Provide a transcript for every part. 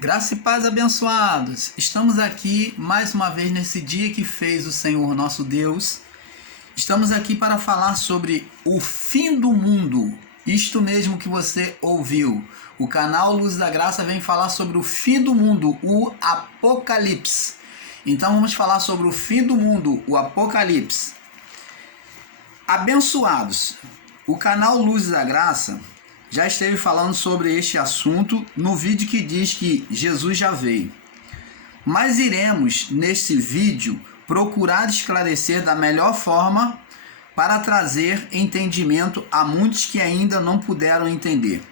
Graça e paz, abençoados. Estamos aqui mais uma vez nesse dia que fez o Senhor nosso Deus. Estamos aqui para falar sobre o fim do mundo. Isto mesmo que você ouviu. O canal Luz da Graça vem falar sobre o fim do mundo, o Apocalipse. Então vamos falar sobre o fim do mundo, o Apocalipse. Abençoados, o canal Luz da Graça já esteve falando sobre este assunto no vídeo que diz que Jesus já veio. Mas iremos, neste vídeo, procurar esclarecer da melhor forma para trazer entendimento a muitos que ainda não puderam entender.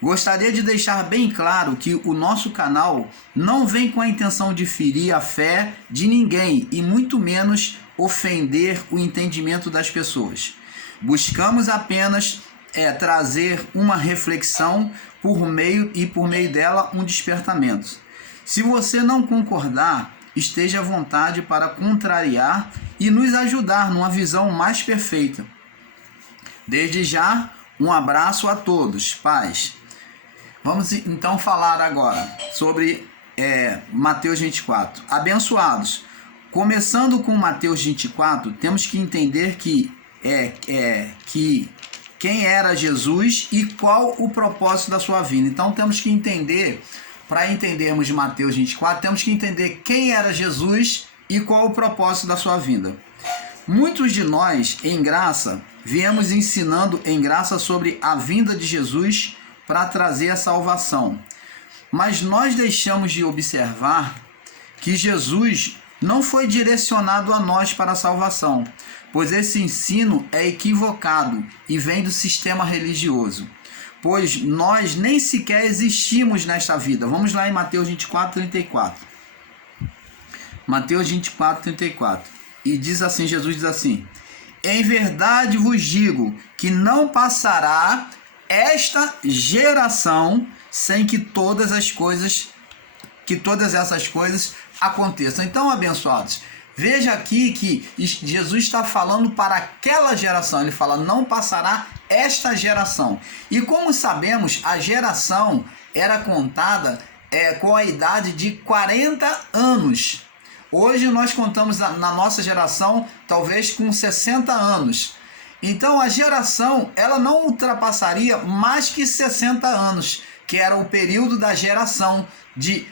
Gostaria de deixar bem claro que o nosso canal não vem com a intenção de ferir a fé de ninguém e muito menos ofender o entendimento das pessoas. Buscamos apenas trazer uma reflexão por meio dela um despertamento. Se você não concordar, esteja à vontade para contrariar e nos ajudar numa visão mais perfeita. Desde já, um abraço a todos, paz. Vamos então falar agora sobre Mateus 24. Abençoados, começando com Mateus 24, temos que entender que quem era Jesus e qual o propósito da sua vinda. Então temos que entender, para entendermos de Mateus 24, temos que entender quem era Jesus e qual o propósito da sua vinda. Muitos de nós, em graça, viemos ensinando em graça sobre a vinda de Jesus para trazer a salvação. Mas nós deixamos de observar que Jesus não foi direcionado a nós para a salvação, pois esse ensino é equivocado e vem do sistema religioso, pois nós nem sequer existimos nesta vida. Vamos lá em Mateus 24, 34. Mateus 24, 34. E diz assim, Jesus diz assim: em verdade vos digo que não passará esta geração sem que todas essas coisas aconteçam. Então, abençoados, veja aqui que Jesus está falando para aquela geração. Ele fala, não passará esta geração. E como sabemos, a geração era contada com a idade de 40 anos. Hoje nós contamos na nossa geração talvez com 60 anos. Então a geração ela não ultrapassaria mais que 60 anos, que era o período da geração de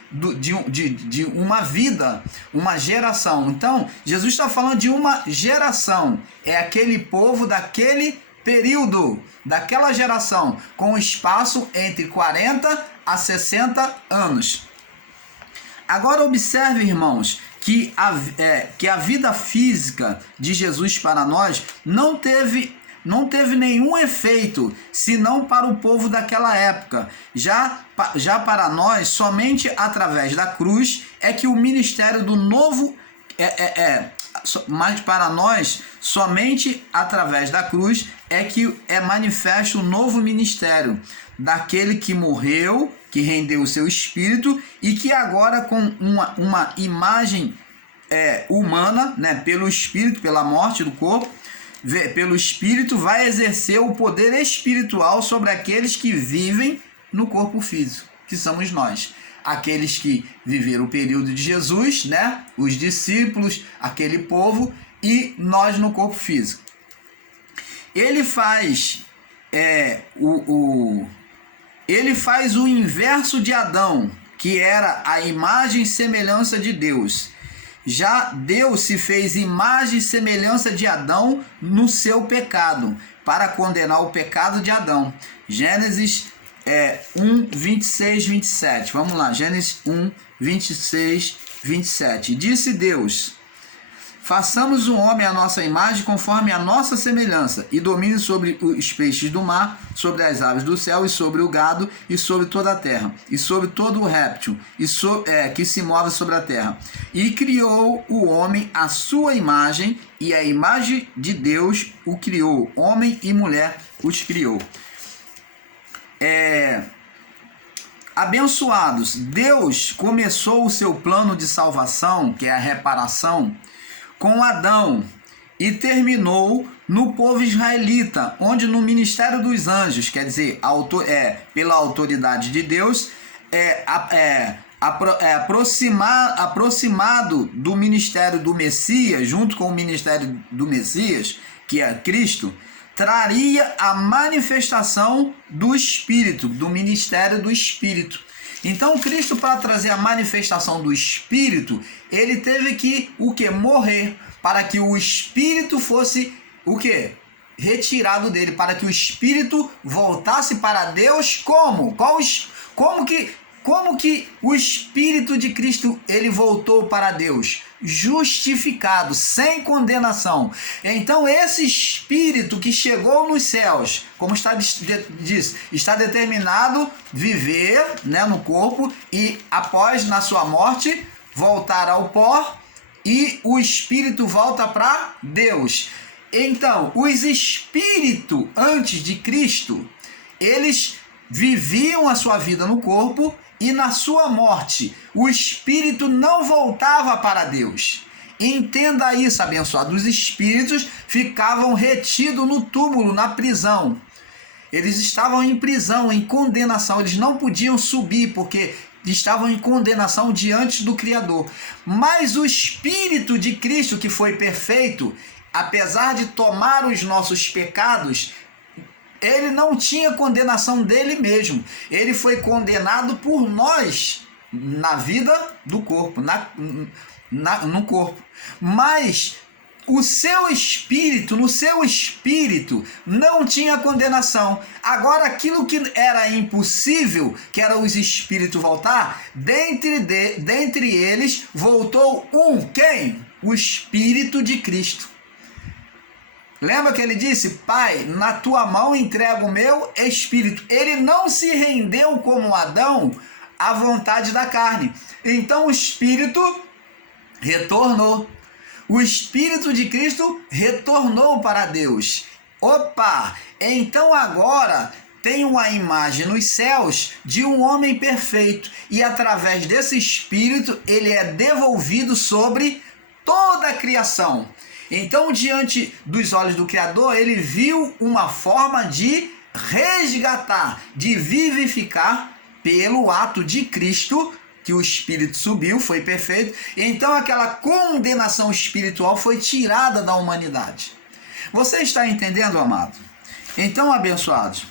uma vida, uma geração. Então Jesus está falando de uma geração, é aquele povo daquele período, daquela geração, com espaço entre 40 a 60 anos. Agora observe, irmãos, que a vida física de Jesus para nós não teve nenhum efeito, senão para o povo daquela época. Já para nós, somente através da cruz é que o ministério do novo mas para nós, somente através da cruz é que é manifesto o novo ministério daquele que morreu, que rendeu o seu espírito e que agora com uma imagem humana, né, pelo espírito, pela morte do corpo, pelo espírito vai exercer o poder espiritual sobre aqueles que vivem no corpo físico, que somos nós. Aqueles que viveram o período de Jesus, né? Os discípulos, aquele povo, e nós no corpo físico. Ele faz o inverso de Adão, que era a imagem e semelhança de Deus. Já Deus se fez imagem e semelhança de Adão no seu pecado, para condenar o pecado de Adão. Gênesis 1, 26, 27. Vamos lá, Gênesis 1, 26, 27. Disse Deus: façamos o homem à nossa imagem, conforme a nossa semelhança, e domine sobre os peixes do mar, sobre as aves do céu, e sobre o gado, e sobre toda a terra, e sobre todo o réptil que se move sobre a terra. E criou o homem à sua imagem, e a imagem de Deus o criou, homem e mulher os criou. Abençoados, Deus começou o seu plano de salvação, que é a reparação, com Adão e terminou no povo israelita, onde no ministério dos anjos, quer dizer, pela autoridade de Deus, aproximado do ministério do Messias, junto com o ministério do Messias, que é Cristo, traria a manifestação do Espírito, do ministério do Espírito. Então Cristo, para trazer a manifestação do Espírito, ele teve que o quê? Morrer, para que o Espírito fosse o quê? Retirado dele, para que o Espírito voltasse para Deus. Como que o Espírito de Cristo ele voltou para Deus? Justificado, sem condenação. Então esse Espírito que chegou nos céus, como está determinado viver, né, no corpo e após, na sua morte, voltar ao pó, e o Espírito volta para Deus. Então, os espíritos antes de Cristo, eles viviam a sua vida no corpo, e na sua morte o espírito não voltava para Deus. Entenda isso, abençoado. Os espíritos ficavam retidos no túmulo, na prisão. Eles estavam em prisão, em condenação. Eles não podiam subir porque estavam em condenação diante do Criador. Mas o Espírito de Cristo, que foi perfeito, apesar de tomar os nossos pecados, ele não tinha condenação dele mesmo. Ele foi condenado por nós na vida do corpo, no corpo. Mas o seu espírito, no seu espírito, não tinha condenação. Agora, aquilo que era impossível, que era os espíritos voltar, dentre eles voltou quem? O Espírito de Cristo. Lembra que ele disse: Pai, na tua mão entrego o meu espírito. Ele não se rendeu como Adão à vontade da carne. Então o Espírito retornou. O Espírito de Cristo retornou para Deus. Opa! Então agora tem uma imagem nos céus de um homem perfeito. E através desse Espírito ele é devolvido sobre toda a criação. Então, diante dos olhos do Criador, ele viu uma forma de resgatar, de vivificar pelo ato de Cristo, que o Espírito subiu, foi perfeito. Então, aquela condenação espiritual foi tirada da humanidade. Você está entendendo, amado? Então, abençoados,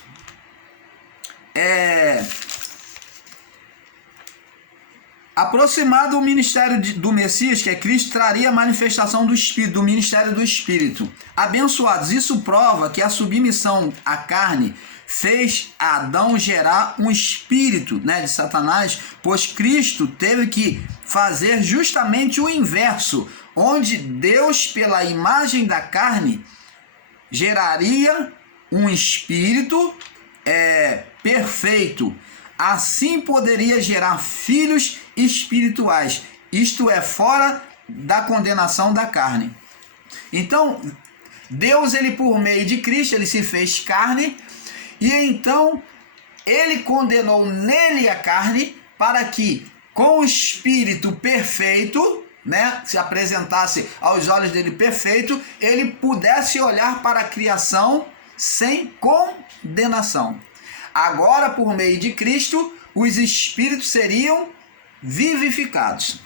aproximado o ministério do Messias, que é Cristo, traria a manifestação do Espírito, do ministério do Espírito. Abençoados, isso prova que a submissão à carne fez Adão gerar um espírito, né, de Satanás, pois Cristo teve que fazer justamente o inverso, onde Deus, pela imagem da carne, geraria um espírito perfeito. Assim poderia gerar filhos espirituais, isto é, fora da condenação da carne. Então, Deus, ele por meio de Cristo, ele se fez carne, e então ele condenou nele a carne, para que com o espírito perfeito, né, se apresentasse aos olhos dele perfeito, ele pudesse olhar para a criação sem condenação. Agora, por meio de Cristo, os espíritos seriam vivificados.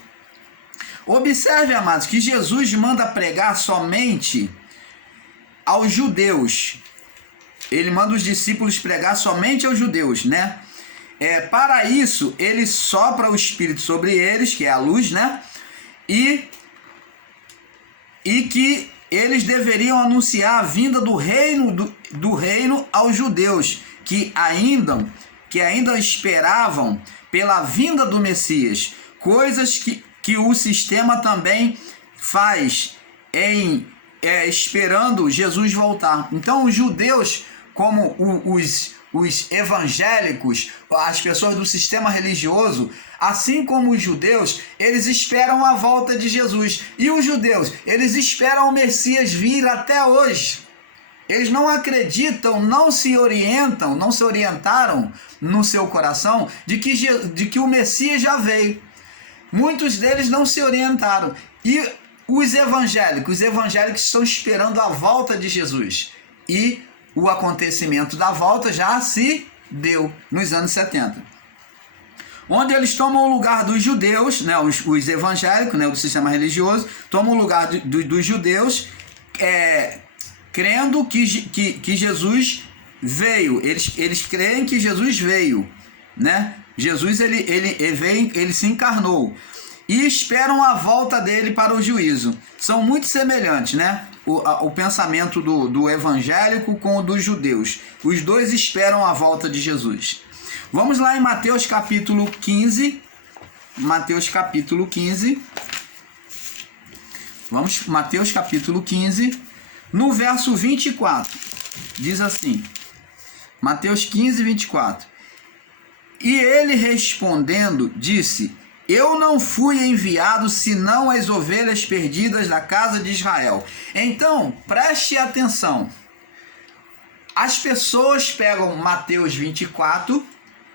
Observe, amados, que Jesus manda pregar somente aos judeus. Ele manda os discípulos pregar somente aos judeus, né? Para isso, ele sopra o Espírito sobre eles, que é a luz, né? E que eles deveriam anunciar a vinda do reino aos judeus, que ainda esperavam pela vinda do Messias, coisas que o sistema também faz esperando Jesus voltar. Então os judeus, como os evangélicos, as pessoas do sistema religioso, assim como os judeus, eles esperam a volta de Jesus. E os judeus, eles esperam o Messias vir até hoje. Eles não acreditam, não se orientaram no seu coração de que o Messias já veio. Muitos deles não se orientaram. E os evangélicos estão esperando a volta de Jesus. E o acontecimento da volta já se deu nos anos 70. onde eles tomam o lugar dos judeus, né, os evangélicos, né, do sistema religioso, tomam o lugar dos judeus, crendo que Jesus veio. Eles creem que Jesus veio, né? Jesus ele veio, ele se encarnou, e esperam a volta dele para o juízo. São muito semelhantes, né? O pensamento do evangélico com o dos judeus. Os dois esperam a volta de Jesus. Vamos lá em Mateus capítulo 15. Mateus capítulo 15. Vamos, Mateus capítulo 15, no verso 24. Diz assim, Mateus 15, 24. E ele respondendo, disse: eu não fui enviado senão as ovelhas perdidas da casa de Israel. Então, preste atenção. As pessoas pegam Mateus 24,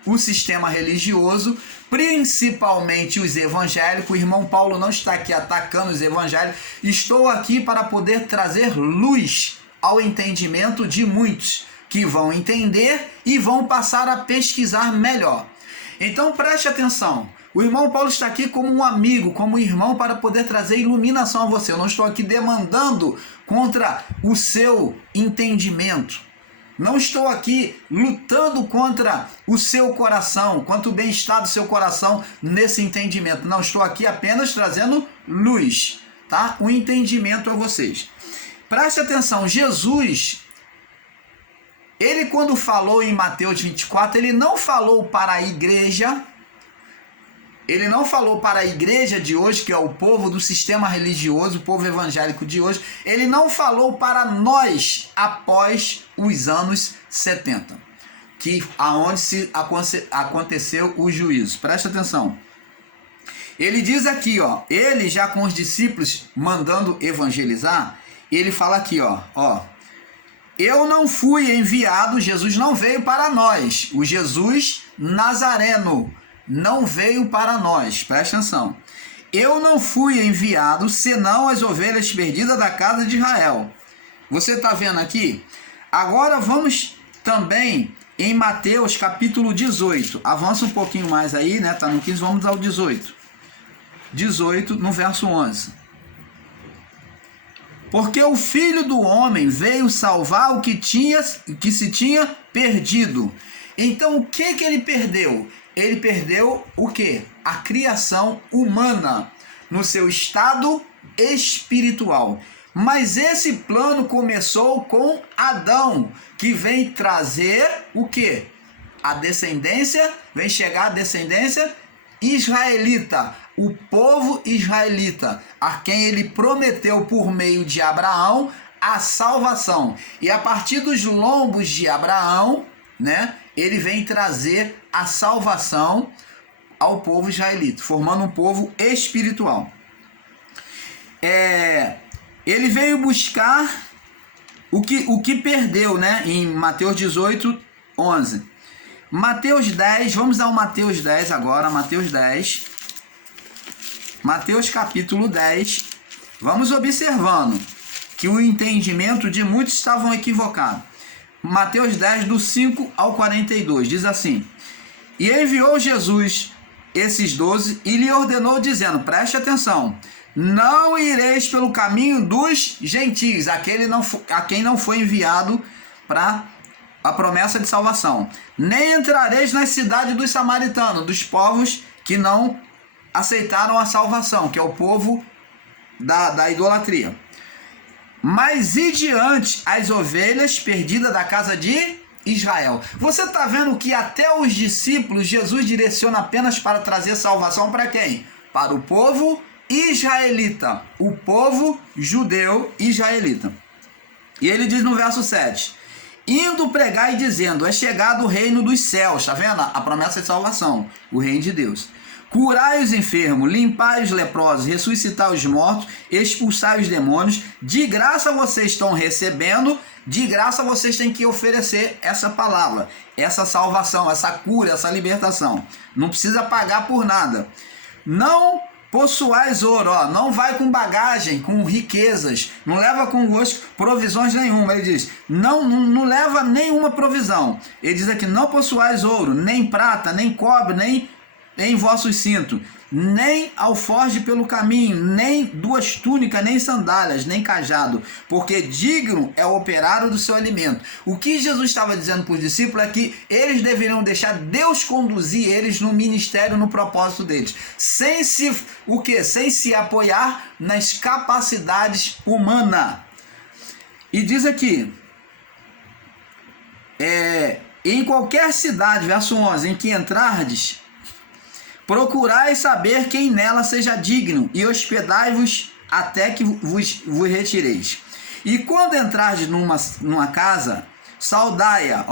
o sistema religioso, principalmente os evangélicos. O irmão Paulo não está aqui atacando os evangélicos. Estou aqui para poder trazer luz ao entendimento de muitos que vão entender e vão passar a pesquisar melhor. Então preste atenção. O irmão Paulo está aqui como um amigo, como irmão, para poder trazer iluminação a você. Eu não estou aqui demandando contra o seu entendimento. Não estou aqui lutando contra o seu coração, contra o bem-estar do seu coração nesse entendimento. Não, estou aqui apenas trazendo luz, tá? O entendimento a vocês. Preste atenção, Jesus, ele quando falou em Mateus 24, ele não falou para a igreja. Ele não falou para a igreja de hoje, que é o povo do sistema religioso, o povo evangélico de hoje. Ele não falou para nós após os anos 70, aonde aconteceu o juízo. Presta atenção. Ele diz aqui, ó, ele já com os discípulos mandando evangelizar, ele fala aqui, ó, eu não fui enviado, Jesus não veio para nós, o Jesus Nazareno não veio para nós, presta atenção. Eu não fui enviado senão as ovelhas perdidas da casa de Israel. Você está vendo aqui? Agora vamos também em Mateus capítulo 18. Avança um pouquinho mais aí, né? Está no 15, vamos ao 18. 18 no verso 11. Porque o Filho do Homem veio salvar o que se tinha perdido. Então o que ele perdeu? Ele perdeu o quê? A criação humana no seu estado espiritual. Mas esse plano começou com Adão, que vem trazer o quê? A descendência, vem chegar a descendência israelita, o povo israelita, a quem ele prometeu por meio de Abraão a salvação. E a partir dos lombos de Abraão, né, ele vem trazer a salvação ao povo israelita, formando um povo espiritual. Ele veio buscar o que perdeu, né, em Mateus 18, 11. Mateus 10, vamos ao Mateus 10 agora, Mateus 10. Mateus capítulo 10. Vamos observando que o entendimento de muitos estavam equivocados. Mateus 10, do 5 ao 42, diz assim: e enviou Jesus esses 12 e lhe ordenou, dizendo, preste atenção, não ireis pelo caminho dos gentios, a quem não foi enviado para a promessa de salvação, nem entrareis na cidade dos samaritanos, dos povos que não aceitaram a salvação, que é o povo da idolatria. Mas e diante as ovelhas perdidas da casa de Israel. Você está vendo que até os discípulos Jesus direciona apenas para trazer salvação para quem? Para o povo israelita, o povo judeu israelita. E ele diz no verso 7, indo pregar e dizendo, é chegado o reino dos céus, está vendo? A promessa de salvação, o reino de Deus. Curai os enfermos, limpai os leprosos, ressuscitai os mortos, expulsai os demônios. De graça vocês estão recebendo, de graça vocês têm que oferecer essa palavra, essa salvação, essa cura, essa libertação. Não precisa pagar por nada. Não possuais ouro, ó, não vai com bagagem, com riquezas, não leva convosco provisões nenhuma. Ele diz, não leva nenhuma provisão. Ele diz aqui, não possuais ouro, nem prata, nem cobre, nem em vossos cintos, nem alforje pelo caminho, nem duas túnicas, nem sandálias, nem cajado, porque digno é o operário do seu alimento. O que Jesus estava dizendo para os discípulos é que eles deveriam deixar Deus conduzir eles no ministério, no propósito deles, sem se apoiar nas capacidades humanas. E diz aqui, em qualquer cidade, verso 11, em que entrardes, procurai saber quem nela seja digno, e hospedai-vos até que vos retireis. E quando entrardes numa casa, saudai-a,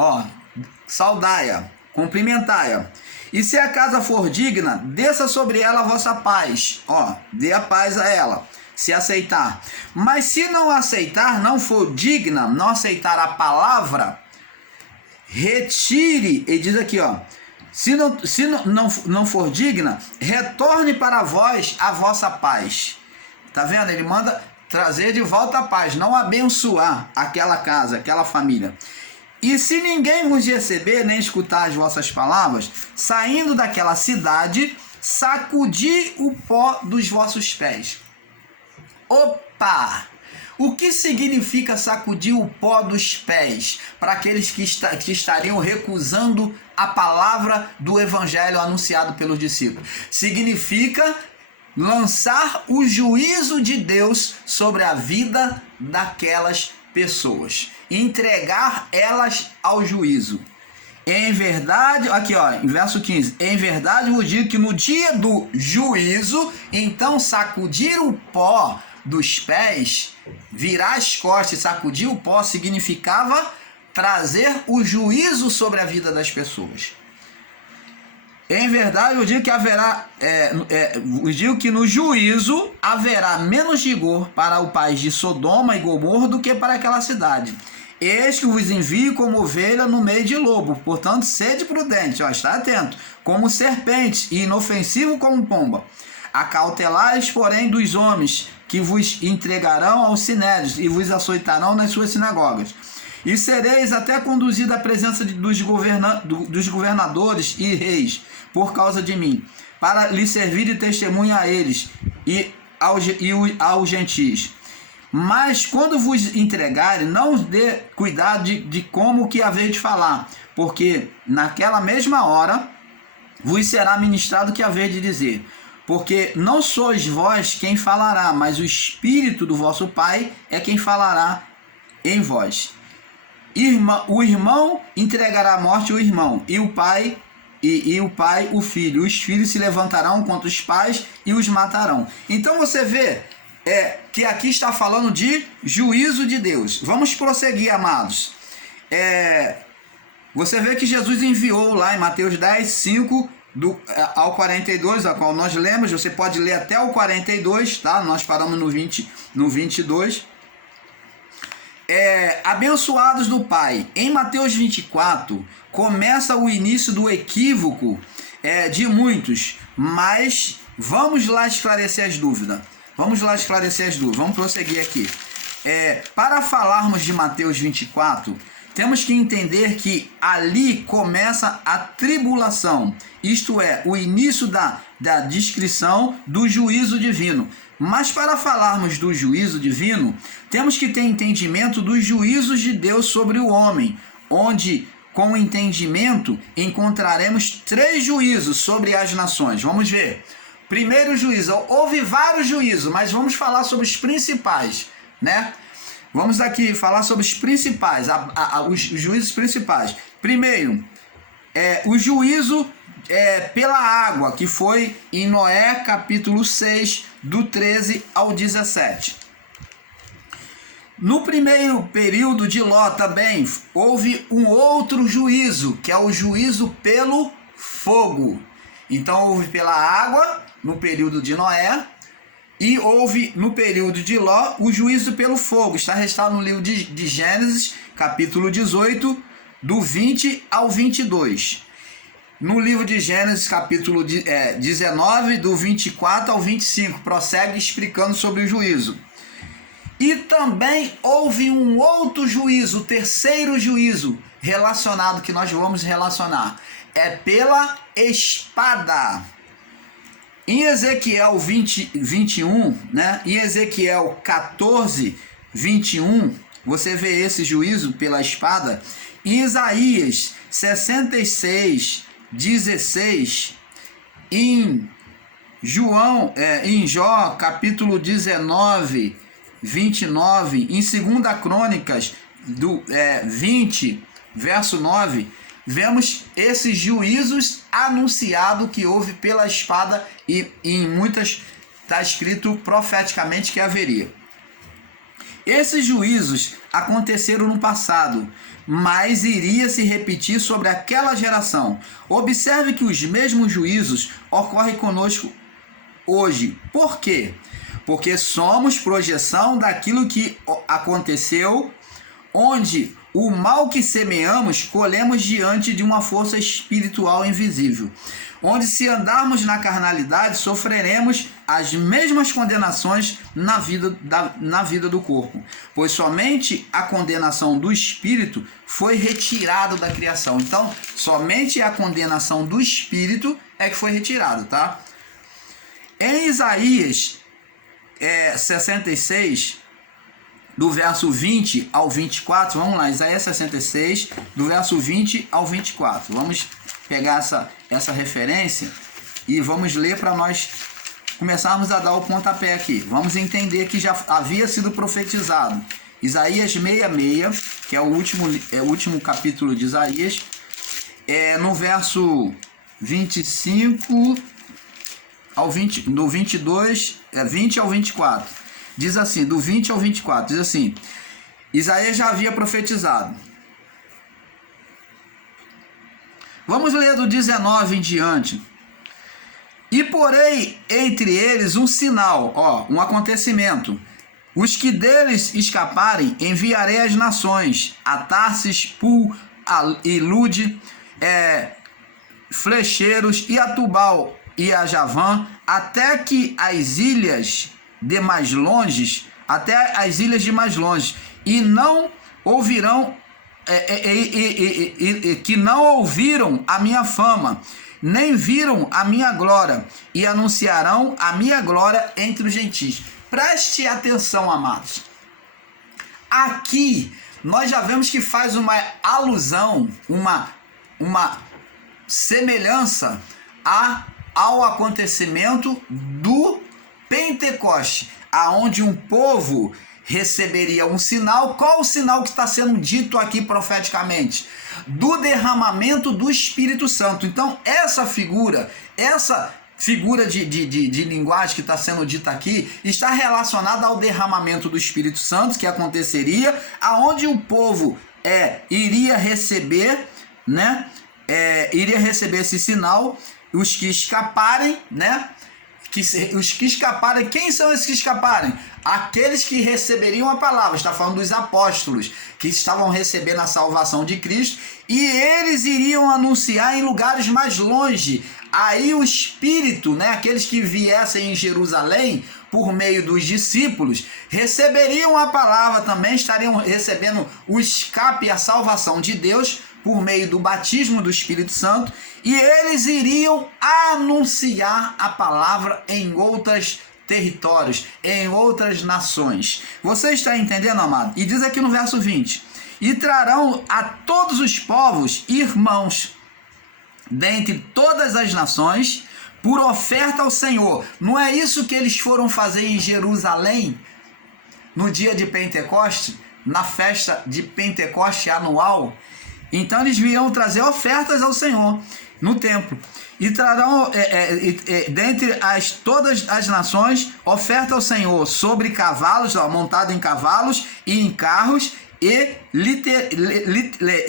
cumprimentai-a. E se a casa for digna, desça sobre ela a vossa paz, dê a paz a ela, se aceitar. Mas se não aceitar, não for digna, não aceitar a palavra, retire, ele diz aqui, se não for digna, retorne para vós a vossa paz. Tá vendo? Ele manda trazer de volta a paz, não abençoar aquela casa, aquela família. E se ninguém vos receber, nem escutar as vossas palavras, saindo daquela cidade, sacudi o pó dos vossos pés. Opa! O que significa sacudir o pó dos pés para aqueles que estariam recusando a palavra do evangelho anunciado pelos discípulos? Significa lançar o juízo de Deus sobre a vida daquelas pessoas, entregar elas ao juízo. Em verdade, aqui em verso 15, em verdade vos digo que no dia do juízo, então sacudir o pó dos pés, virar as costas e sacudir o pó significava trazer o juízo sobre a vida das pessoas. Em verdade, eu digo que no juízo haverá menos rigor para o país de Sodoma e Gomorra do que para aquela cidade. Eis que vos envio como ovelha no meio de lobo, portanto, sede prudente, está atento, como serpente e inofensivo como pomba. Acautelais, porém, dos homens que vos entregarão aos sinédrios e vos açoitarão nas suas sinagogas. E sereis até conduzido à presença dos governadores e reis, por causa de mim, para lhe servir de testemunha a eles e aos gentis. Mas quando vos entregarem, não dê cuidado de como que haver de falar, porque naquela mesma hora vos será ministrado o que haver de dizer. Porque não sois vós quem falará, mas o Espírito do vosso Pai é quem falará em vós. O irmão entregará à morte o irmão, e o pai o filho. Os filhos se levantarão contra os pais e os matarão. Então você vê que aqui está falando de juízo de Deus. Vamos prosseguir, amados. Você vê que Jesus enviou lá em Mateus 10, 5 ao 42, a qual nós lemos. Você pode ler até o 42, tá? Nós paramos no 22. Abençoados do Pai. Em Mateus 24 começa o início do equívoco de muitos, mas vamos lá esclarecer as dúvidas. Vamos prosseguir aqui. Para falarmos de Mateus 24, temos que entender que ali começa a tribulação, isto é, o início da descrição do juízo divino. Mas para falarmos do juízo divino, temos que ter entendimento dos juízos de Deus sobre o homem, onde, com o entendimento, encontraremos 3 juízos sobre as nações. Vamos ver. Primeiro juízo, houve vários juízos, mas vamos falar sobre os principais, né? Vamos aqui falar sobre os principais, os juízos principais. Primeiro, o juízo pela água, que foi em Noé, capítulo 6, do 13 ao 17. No primeiro período de Ló também houve um outro juízo, que é o juízo pelo fogo. Então houve pela água no período de Noé, e houve no período de Ló o juízo pelo fogo. Está registrado no livro de Gênesis, capítulo 18, do 20 ao 22. No livro de Gênesis, capítulo 19, do 24 ao 25, prossegue explicando sobre o juízo. E também houve um outro juízo, o terceiro juízo relacionado, que nós vamos relacionar. é pela espada. Em Ezequiel 21, né? Em Ezequiel 14, 21, você vê esse juízo pela espada. Em Isaías 66, 16, em Jó, capítulo 19, 29, em 2 Crônicas 20, verso 9, vemos esses juízos anunciados que houve pela espada, e em muitas está escrito profeticamente que haveria. Esses juízos aconteceram no passado, mas iria se repetir sobre aquela geração. Observe que os mesmos juízos ocorrem conosco hoje. Por quê? Porque somos projeção daquilo que aconteceu, onde o mal que semeamos colhemos diante de uma força espiritual invisível. Onde, se andarmos na carnalidade, sofreremos as mesmas condenações na vida do corpo, pois somente a condenação do espírito foi retirada da criação. Então, somente a condenação do espírito é que foi retirada, tá? Em Isaías 66, do verso 20 ao 24, vamos lá, Isaías 66, do verso 20 ao 24. Vamos pegar essa referência e vamos ler para nós começarmos a dar o pontapé aqui. Vamos entender que já havia sido profetizado. Isaías 66, que é o último capítulo de Isaías, no verso 25 ao 20, do 22, 20 ao 24. Diz assim, do 20 ao 24, diz assim: Isaías já havia profetizado. Vamos ler do 19 em diante. E porei entre eles um sinal, um acontecimento. Os que deles escaparem, enviarei às nações, a Tarsis, Pul e Lude, flecheiros, e a Tubal e a Javã, até as ilhas de mais longe, e não ouvirão, que não ouviram a minha fama, nem viram a minha glória, e anunciarão a minha glória entre os gentis. Preste atenção, amados. Aqui nós já vemos que faz uma alusão, uma semelhança ao acontecimento do Pentecoste, aonde um povo receberia um sinal. Qual o sinal que está sendo dito aqui profeticamente? Do derramamento do Espírito Santo. Então, essa figura de linguagem que está sendo dita aqui está relacionada ao derramamento do Espírito Santo, que aconteceria, aonde o povo iria receber, né? Iria receber esse sinal. Os que escaparem, né? Os que escaparem, quem são esses que escaparem? Aqueles que receberiam a palavra. Está falando dos apóstolos, que estavam recebendo a salvação de Cristo, e eles iriam anunciar em lugares mais longe. Aí o Espírito, né? Aqueles que viessem em Jerusalém por meio dos discípulos, receberiam a palavra também, estariam recebendo o escape e a salvação de Deus por meio do batismo do Espírito Santo, e eles iriam anunciar a palavra em outros territórios, em outras nações. Você está entendendo, amado? E diz aqui no verso 20: e trarão a todos os povos irmãos dentre todas as nações por oferta ao Senhor. Não é isso que eles foram fazer em Jerusalém no dia de Pentecoste, na festa de Pentecoste anual? Então eles virão trazer ofertas ao Senhor no templo. E trarão dentre todas as nações oferta ao Senhor sobre cavalos, montado em cavalos e em carros, e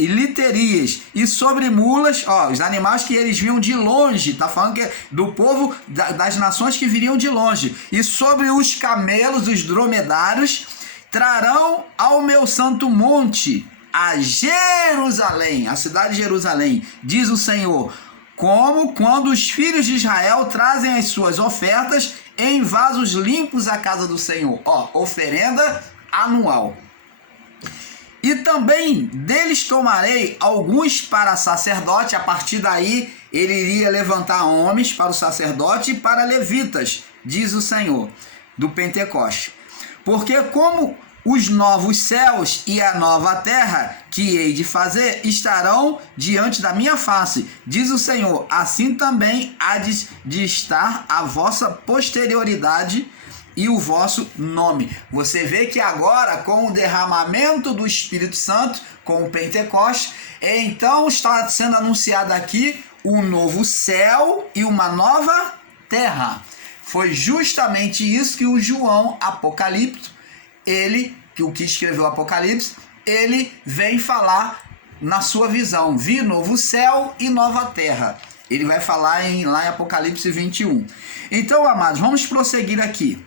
literias, e sobre mulas, os animais que eles vinham de longe. Está falando que do povo das nações que viriam de longe. E sobre os camelos, os dromedários, trarão ao meu santo monte, a Jerusalém, a cidade de Jerusalém, diz o Senhor, como quando os filhos de Israel trazem as suas ofertas em vasos limpos à casa do Senhor. Oferenda anual. E também deles tomarei alguns para sacerdote. A partir daí ele iria levantar homens para o sacerdote e para levitas, diz o Senhor, do Pentecoste. Porque como os novos céus e a nova terra que hei de fazer estarão diante da minha face, diz o Senhor, assim também há de estar a vossa posterioridade e o vosso nome. Você vê que agora, com o derramamento do Espírito Santo, com o Pentecoste, então está sendo anunciado aqui um novo céu e uma nova terra. Foi justamente isso que o João Apocalipse, o que escreveu o Apocalipse, ele vem falar na sua visão. Vi novo céu e nova terra. Ele vai falar lá em Apocalipse 21. Então, amados, vamos prosseguir aqui.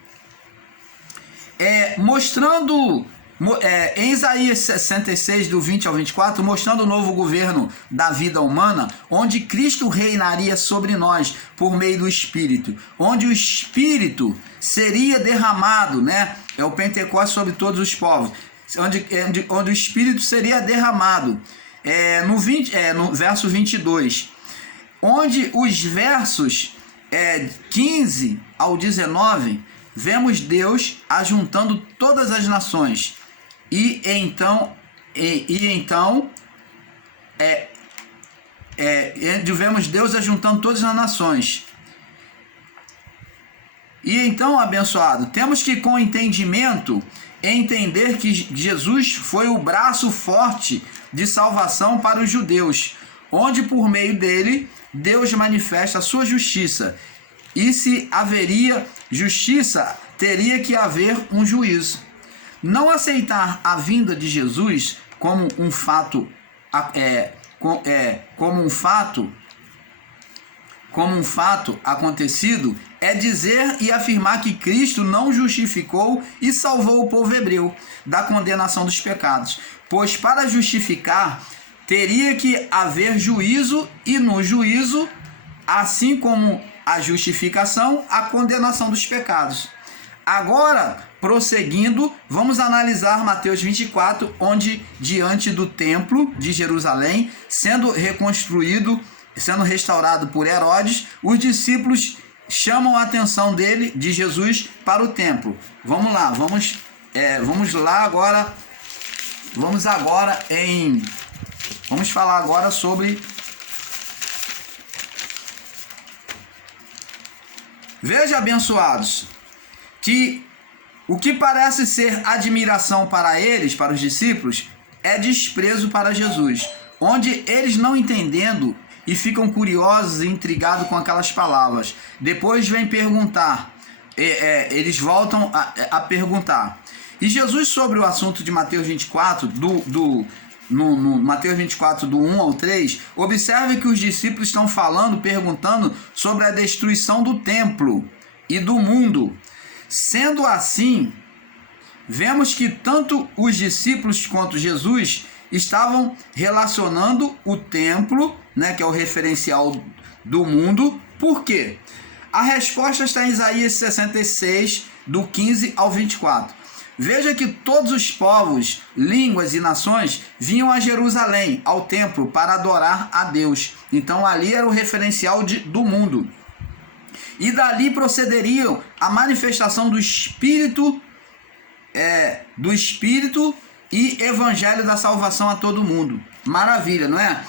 Mostrando em Isaías 66, do 20 ao 24, mostrando o novo governo da vida humana, onde Cristo reinaria sobre nós por meio do Espírito, onde o Espírito seria derramado, né? É o Pentecostes sobre todos os povos, onde o Espírito seria derramado, no verso 22, onde os versos 15 ao 19, vemos Deus ajuntando todas as nações. E então vemos Deus ajuntando todas as nações. E então, abençoado, temos que com entendimento entender que Jesus foi o braço forte de salvação para os judeus, onde por meio dele Deus manifesta a sua justiça. E se haveria justiça, teria que haver um juízo. Não aceitar a vinda de Jesus como um fato, como um fato acontecido, é dizer e afirmar que Cristo não justificou e salvou o povo hebreu da condenação dos pecados, pois para justificar teria que haver juízo, e no juízo, assim como a justificação, a condenação dos pecados. Agora, prosseguindo, vamos analisar Mateus 24, onde diante do templo de Jerusalém, sendo reconstruído, sendo restaurado por Herodes, os discípulos chamam a atenção de Jesus para o templo. Vamos lá, vamos falar agora sobre... Veja, abençoados, que o que parece ser admiração para eles, para os discípulos, é desprezo para Jesus, onde eles não entendendo e ficam curiosos e intrigados com aquelas palavras. Depois vem perguntar, eles voltam a perguntar. E Jesus, sobre o assunto de Mateus 24, no Mateus 24, do 1 ao 3, observe que os discípulos estão perguntando sobre a destruição do templo e do mundo. Sendo assim, vemos que tanto os discípulos quanto Jesus estavam relacionando o templo, né, que é o referencial do mundo. Por quê? A resposta está em Isaías 66, do 15 ao 24. Veja que todos os povos, línguas e nações vinham a Jerusalém, ao templo, para adorar a Deus. Então ali era o referencial do mundo. E dali procederiam a manifestação do Espírito e evangelho da salvação a todo mundo. Maravilha, não é?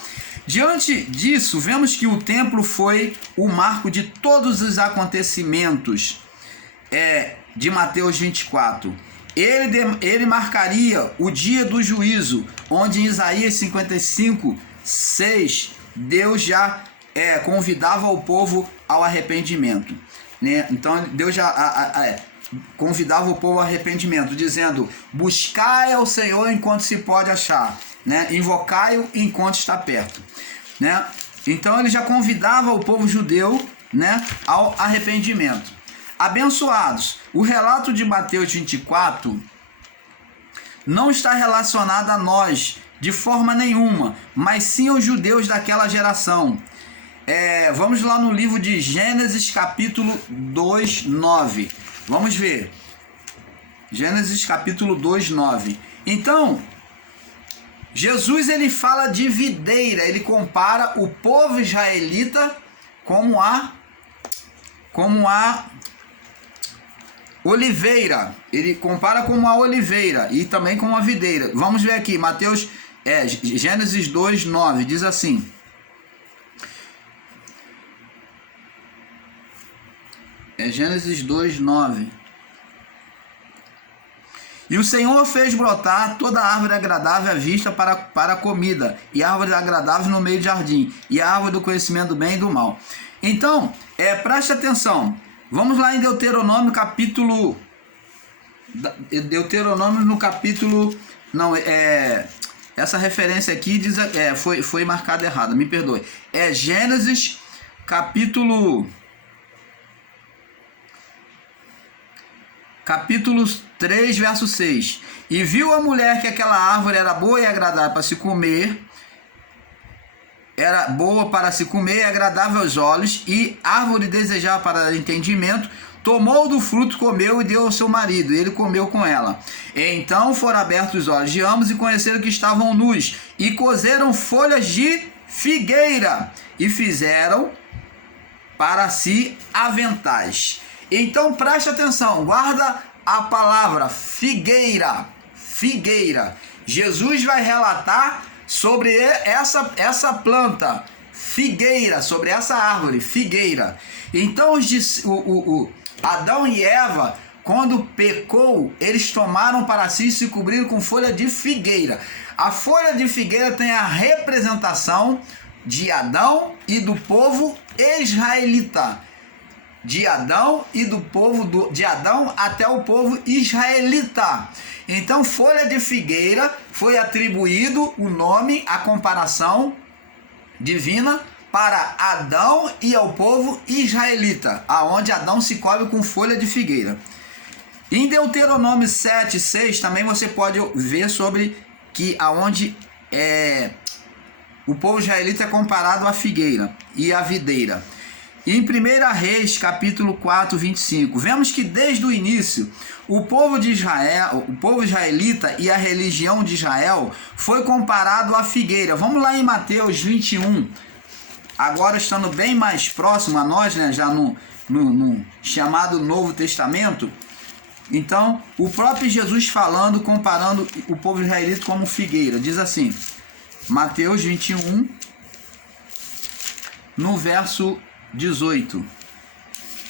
Diante disso, vemos que o templo foi o marco de todos os acontecimentos de Mateus 24. Ele marcaria o dia do juízo, onde em Isaías 55, 6, Deus já convidava o povo ao arrependimento, né? Então Deus já convidava o povo ao arrependimento, dizendo: buscai ao Senhor enquanto se pode achar, né? Invocai-o enquanto está perto, né? Então ele já convidava o povo judeu, né, ao arrependimento. Abençoados, o relato de Mateus 24 não está relacionado a nós de forma nenhuma, mas sim aos judeus daquela geração. Vamos lá no livro de Gênesis capítulo 2, 9. Vamos ver. Gênesis capítulo 2, 9. Então, Jesus ele fala de videira, ele compara o povo israelita como a oliveira. Ele compara como a oliveira e também como a videira. Vamos ver aqui, Gênesis 2:9 diz assim: Gênesis 2:9. E o Senhor fez brotar toda árvore agradável à vista para a comida, e árvores agradáveis no meio do jardim, e a árvore do conhecimento do bem e do mal. Então, preste atenção. Vamos lá em Deuteronômio capítulo... essa referência aqui diz, foi marcada errada, me perdoe. É Gênesis capítulo 3, verso 6. E viu a mulher que aquela árvore era boa e agradável para se comer, era boa para se comer e agradável aos olhos, e árvore desejável para entendimento. Tomou do fruto, comeu e deu ao seu marido, e ele comeu com ela. Então foram abertos os olhos de ambos e conheceram que estavam nus, e cozeram folhas de figueira e fizeram para si aventais. Então preste atenção, guarda a palavra figueira. Jesus vai relatar sobre essa planta, figueira, sobre essa árvore, figueira. Então Adão e Eva, quando pecou, eles tomaram para si e se cobriram com folha de figueira. A folha de figueira tem a representação de Adão e do povo israelita. De Adão e do povo de Adão até o povo israelita. Então, folha de figueira foi atribuído o nome, a comparação divina para Adão e ao povo israelita, aonde Adão se cobre com folha de figueira. Em Deuteronômio 7:6 também você pode ver sobre que aonde o povo israelita é comparado à figueira e à videira. Em 1 Reis, capítulo 4, 25, vemos que desde o início, o povo israelita e a religião de Israel foi comparado à figueira. Vamos lá em Mateus 21, agora estando bem mais próximo a nós, né, já no chamado Novo Testamento. Então, o próprio Jesus falando, comparando o povo israelita como figueira, diz assim, Mateus 21, no verso 18.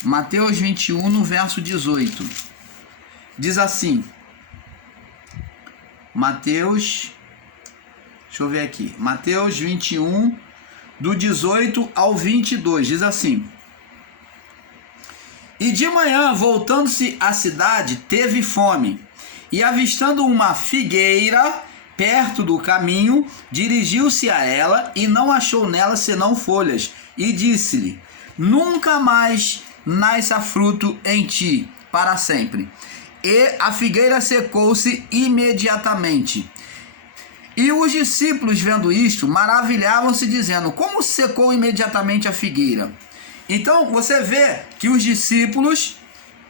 Mateus 21, no verso 18. Diz assim. Mateus 21, do 18 ao 22. Diz assim. E de manhã, voltando-se à cidade, teve fome. E avistando uma figueira perto do caminho, dirigiu-se a ela e não achou nela senão folhas. E disse-lhe: nunca mais nasça fruto em ti, para sempre. E a figueira secou-se imediatamente. E os discípulos, vendo isto, maravilhavam-se, dizendo: como secou imediatamente a figueira? Então, você vê que os discípulos,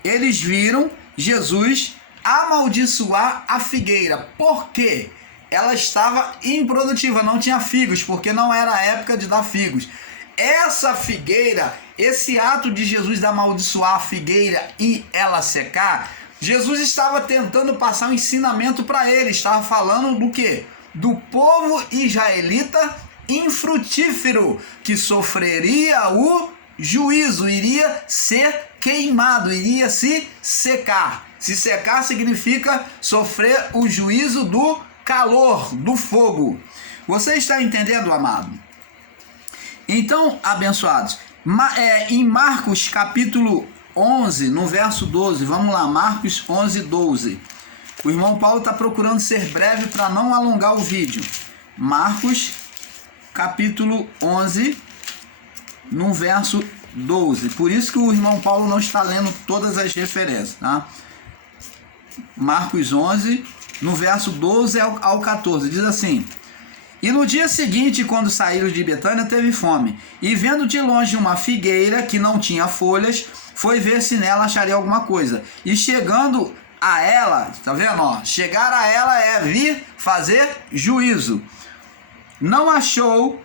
eles viram Jesus amaldiçoar a figueira. Por quê? Ela estava improdutiva, não tinha figos, porque não era a época de dar figos. Essa figueira, esse ato de Jesus de amaldiçoar a figueira e ela secar, Jesus estava tentando passar um ensinamento para ele. Estava falando do quê? Do povo israelita infrutífero, que sofreria o juízo, iria ser queimado, iria se secar. Se secar significa sofrer o juízo do calor, do fogo. Você está entendendo, amado? Então, abençoados, em Marcos capítulo 11, no verso 12, vamos lá, Marcos 11, 12. O irmão Paulo está procurando ser breve para não alongar o vídeo. Marcos capítulo 11, no verso 12. Por isso que o irmão Paulo não está lendo todas as referências, tá? Marcos 11, no verso 12 ao 14, diz assim: e no dia seguinte, quando saíram de Betânia, teve fome. E vendo de longe uma figueira que não tinha folhas, foi ver se nela acharia alguma coisa. E chegando a ela, tá vendo? Ó, chegar a ela é vir fazer juízo. Não achou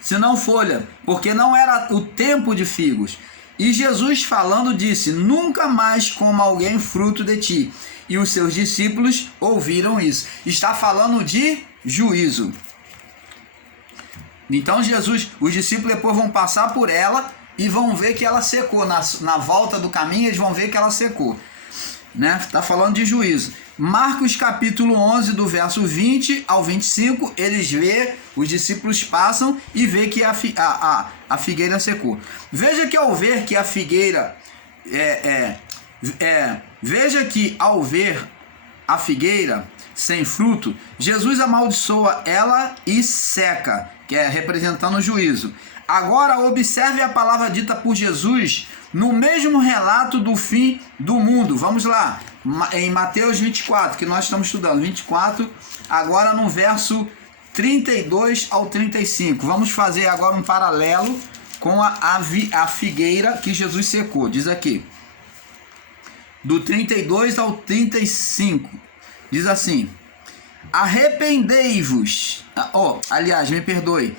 senão folha, porque não era o tempo de figos. E Jesus falando disse: nunca mais coma alguém fruto de ti. E os seus discípulos ouviram isso. Está falando de juízo. Então Jesus, os discípulos depois vão passar por ela e vão ver que ela secou. Na volta do caminho eles vão ver que ela secou. Né? Está falando de juízo. Marcos capítulo 11, do verso 20 ao 25, eles vê, os discípulos passam e vê que a figueira secou. Veja que ao ver que a figueira veja que ao ver a figueira sem fruto, Jesus amaldiçoa ela e seca, que é representando o juízo. Agora observe a palavra dita por Jesus no mesmo relato do fim do mundo. Vamos lá, em Mateus 24, que nós estamos estudando, 24, agora no verso 32 ao 35. Vamos fazer agora um paralelo com a figueira que Jesus secou. Diz aqui, do 32 ao 35, diz assim: arrependei-vos, aliás, me perdoe,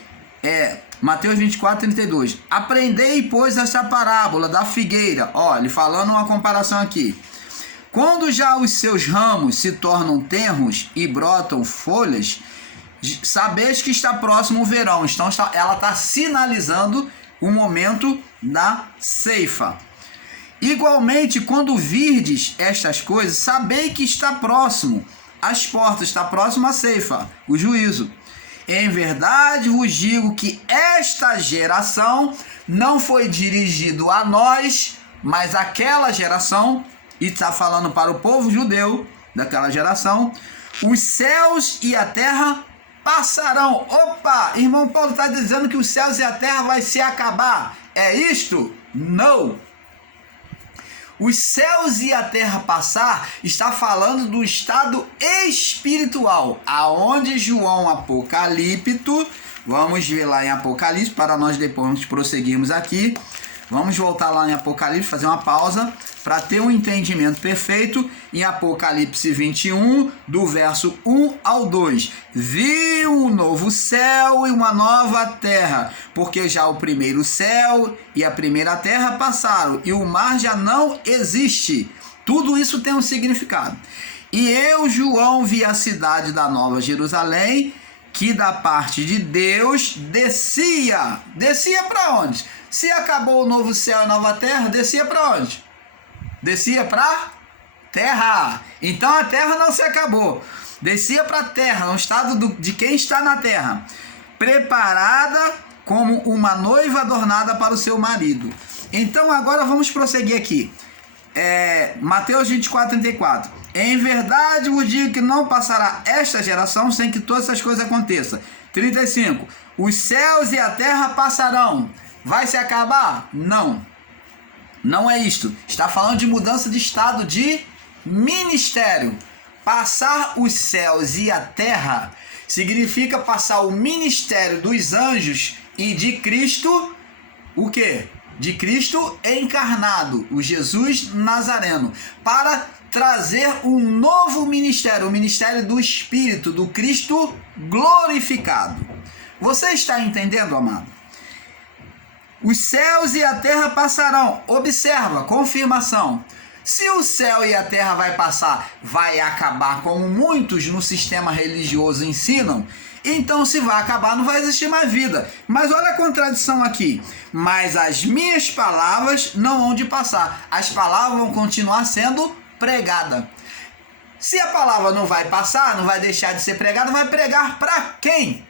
Mateus 24, 32. Aprendei, pois, essa parábola da figueira. Ele falando uma comparação aqui. Quando já os seus ramos se tornam tenros e brotam folhas, sabeis que está próximo o verão. Então ela está sinalizando o momento da ceifa. Igualmente, quando virdes estas coisas, sabei que está próximo as portas, está próximo a ceifa, o juízo. Em verdade vos digo que esta geração não foi dirigido a nós, mas àquela geração, e está falando para o povo judeu daquela geração, os céus e a terra passarão. Opa, irmão Paulo está dizendo que os céus e a terra vai se acabar. É isto? Não. Os céus e a terra passar está falando do estado espiritual, aonde João Apocalipto, vamos ver lá em Apocalipse, para nós depois prosseguirmos aqui, vamos voltar lá em Apocalipse, fazer uma pausa, para ter um entendimento perfeito. Em Apocalipse 21, do verso 1 ao 2, vi um novo céu e uma nova terra, porque já o primeiro céu e a primeira terra passaram, e o mar já não existe. Tudo isso tem um significado. E eu, João, vi a cidade da Nova Jerusalém, que da parte de Deus descia. Descia para onde? Se acabou o novo céu e a nova terra, descia para onde? Descia para terra. Então a terra não se acabou. Descia para a terra, no estado de quem está na terra, preparada como uma noiva adornada para o seu marido. Então agora vamos prosseguir aqui. Mateus 24, 34. Em verdade vos digo que não passará esta geração sem que todas essas coisas aconteçam. 35. Os céus e a terra passarão. Vai se acabar? Não. Não é isto. Está falando de mudança de estado de ministério. Passar os céus e a terra significa passar o ministério dos anjos e de Cristo, o quê? De Cristo encarnado, o Jesus Nazareno, para trazer um novo ministério, o ministério do Espírito, do Cristo glorificado. Você está entendendo, amado? Os céus e a terra passarão. Observa, confirmação. Se o céu e a terra vai passar, vai acabar como muitos no sistema religioso ensinam, então se vai acabar não vai existir mais vida. Mas olha a contradição aqui. Mas as minhas palavras não hão de passar. As palavras vão continuar sendo pregadas. Se a palavra não vai passar, não vai deixar de ser pregada, vai pregar para quem?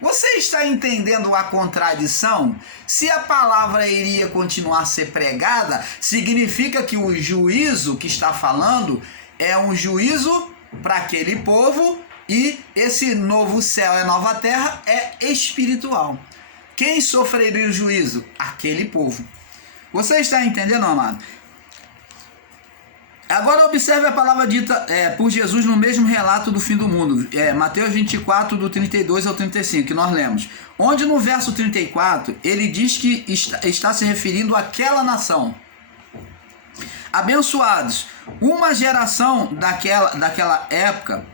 Você está entendendo a contradição? Se a palavra iria continuar a ser pregada, significa que o juízo que está falando é um juízo para aquele povo, e esse novo céu e nova terra é espiritual. Quem sofreria o juízo? Aquele povo. Você está entendendo, amado? Agora observe a palavra dita por Jesus no mesmo relato do fim do mundo. Mateus 24, do 32 ao 35, que nós lemos. Onde no verso 34, ele diz que está se referindo àquela nação. Abençoados, uma geração daquela época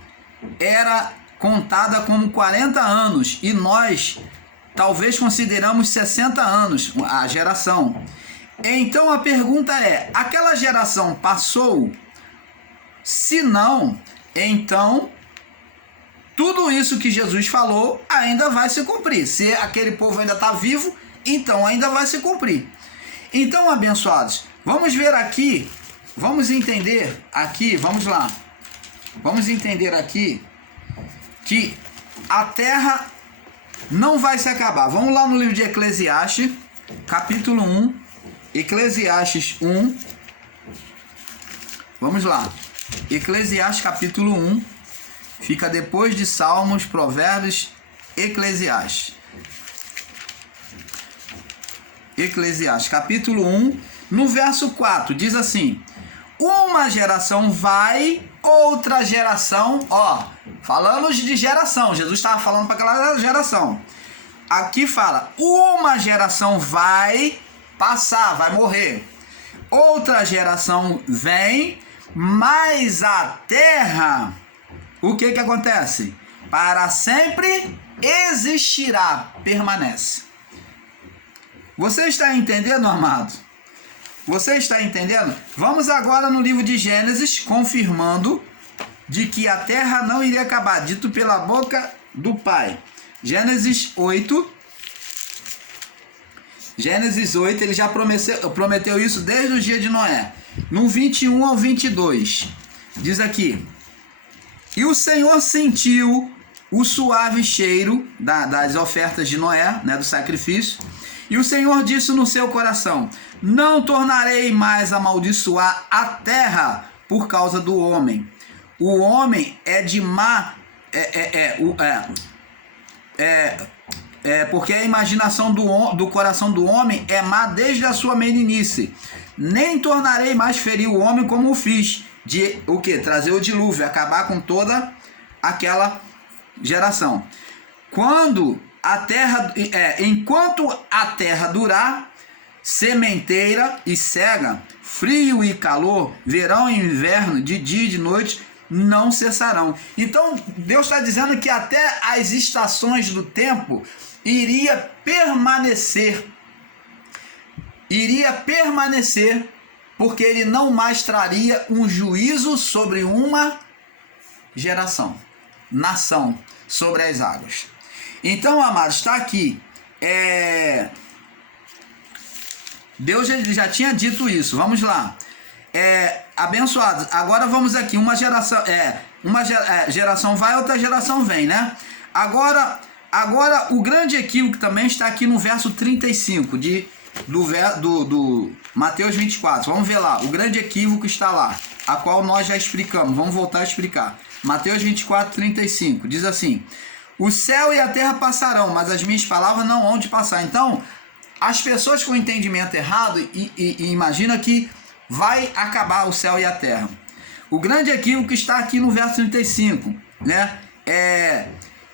era contada como 40 anos e nós talvez consideramos 60 anos a geração. Então a pergunta é, aquela geração passou? Se não, então tudo isso que Jesus falou ainda vai se cumprir. Se aquele povo ainda está vivo, então ainda vai se cumprir. Então, abençoados, vamos ver aqui, vamos entender aqui, vamos lá. Vamos entender aqui que a terra não vai se acabar. Vamos lá no livro de Eclesiastes, capítulo 1. Eclesiastes 1. Vamos lá. Eclesiastes capítulo 1. Fica depois de Salmos, Provérbios, Eclesiastes. Eclesiastes capítulo 1, no verso 4, diz assim: uma geração vai, outra geração, falando de geração, Jesus estava falando para aquela geração. Aqui fala, uma geração vai passar, vai morrer. Outra geração vem, mas a terra, o que acontece? Para sempre existirá, permanece. Você está entendendo, amado? Você está entendendo? Vamos agora no livro de Gênesis, confirmando de que a terra não iria acabar, dito pela boca do Pai. Gênesis 8. Gênesis 8, ele já prometeu isso desde o dia de Noé. No 21 ao 22, diz aqui: e o Senhor sentiu o suave cheiro das ofertas de Noé, né, do sacrifício. E o Senhor disse no seu coração: não tornarei mais a amaldiçoar a terra por causa do homem. O homem é de má... porque a imaginação do coração do homem é má desde a sua meninice. Nem tornarei mais ferir o homem como o fiz. De o quê? Trazer o dilúvio, acabar com toda aquela geração. Enquanto a terra durar, sementeira e cega, frio e calor, verão e inverno, de dia e de noite, não cessarão. Então, Deus está dizendo que até as estações do tempo iria permanecer, porque ele não mais traria um juízo sobre uma geração, nação, sobre as águas. Então, amados, está aqui. Deus já tinha dito isso. Vamos lá. Abençoados. Agora vamos aqui. Uma geração vai, outra geração vem, né? Agora o grande equívoco também está aqui no verso 35 do Mateus 24. Vamos ver lá. O grande equívoco está lá, a qual nós já explicamos. Vamos voltar a explicar. Mateus 24, 35. Diz assim: o céu e a terra passarão, mas as minhas palavras não hão de passar. Então, as pessoas com entendimento errado e imaginam que vai acabar o céu e a terra. O grande equívoco está aqui no verso 35, né?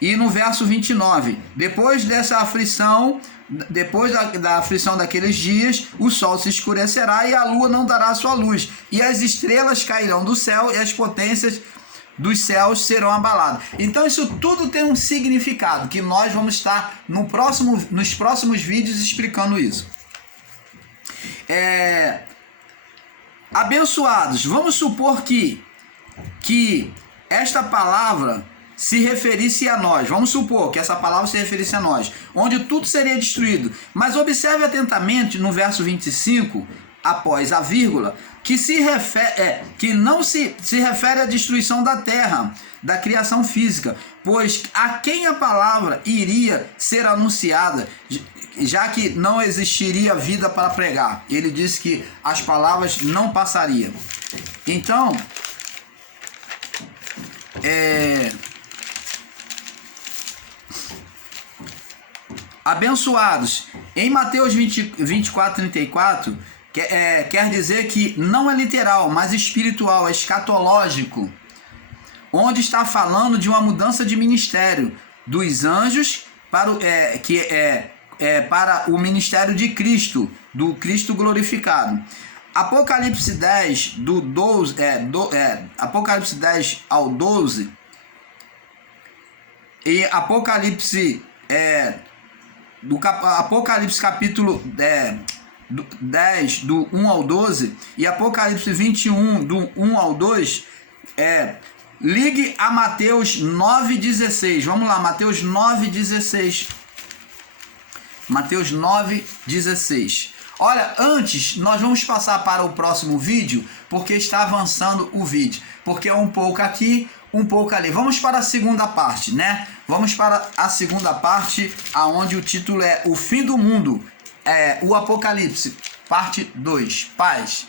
E no verso 29. Depois dessa aflição, depois da aflição daqueles dias, o sol se escurecerá e a lua não dará sua luz. E as estrelas cairão do céu e as potências dos céus serão abalados. Então isso tudo tem um significado que nós vamos estar nos próximos vídeos explicando isso. Abençoados, vamos supor que esta palavra se referisse a nós. Vamos supor que essa palavra se referisse a nós, onde tudo seria destruído. Mas observe atentamente no verso 25, após a vírgula, que não se refere à destruição da terra, da criação física, pois a quem a palavra iria ser anunciada, já que não existiria vida para pregar. Ele disse que as palavras não passariam. Então, abençoados, em Mateus 24, 34, quer dizer que não é literal, mas espiritual, é escatológico, onde está falando de uma mudança de ministério dos anjos para para o ministério de Cristo, do Cristo glorificado. Apocalipse 10, do 12, Apocalipse 10 ao 12, e Apocalipse, Apocalipse capítulo 10, do 1 ao 12, e Apocalipse 21, do 1 ao 2, ligue a Mateus 9,16. Vamos lá, Mateus 9,16. Mateus 9,16. Olha, antes, nós vamos passar para o próximo vídeo, porque está avançando o vídeo. Porque é um pouco aqui, um pouco ali. Vamos para a segunda parte, né? Vamos para a segunda parte, aonde o título é O Fim do Mundo, o Apocalipse, parte 2. Paz.